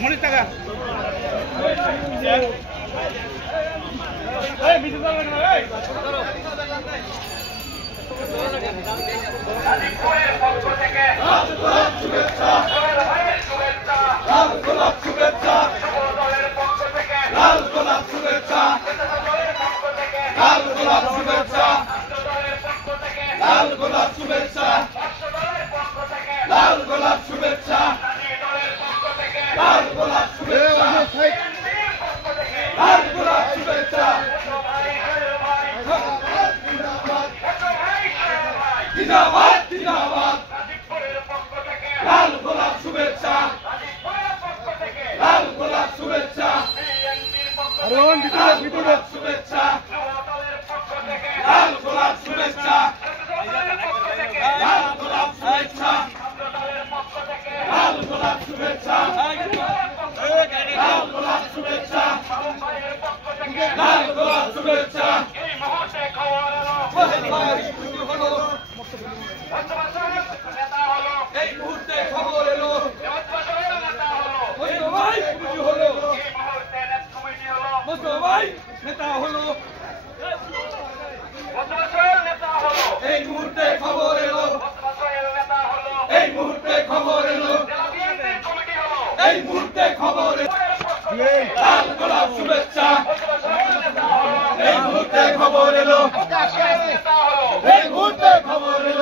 মনির টাকা নেতা হলো এই মুহূর্তে খবর এলো এই মুহূর্তে খবর এলো এই মুহূর্তে খবর লাল গোলাপ শুভেচ্ছা এই মুহূর্তে খবর এলো এই মুহূর্তে খবর এলো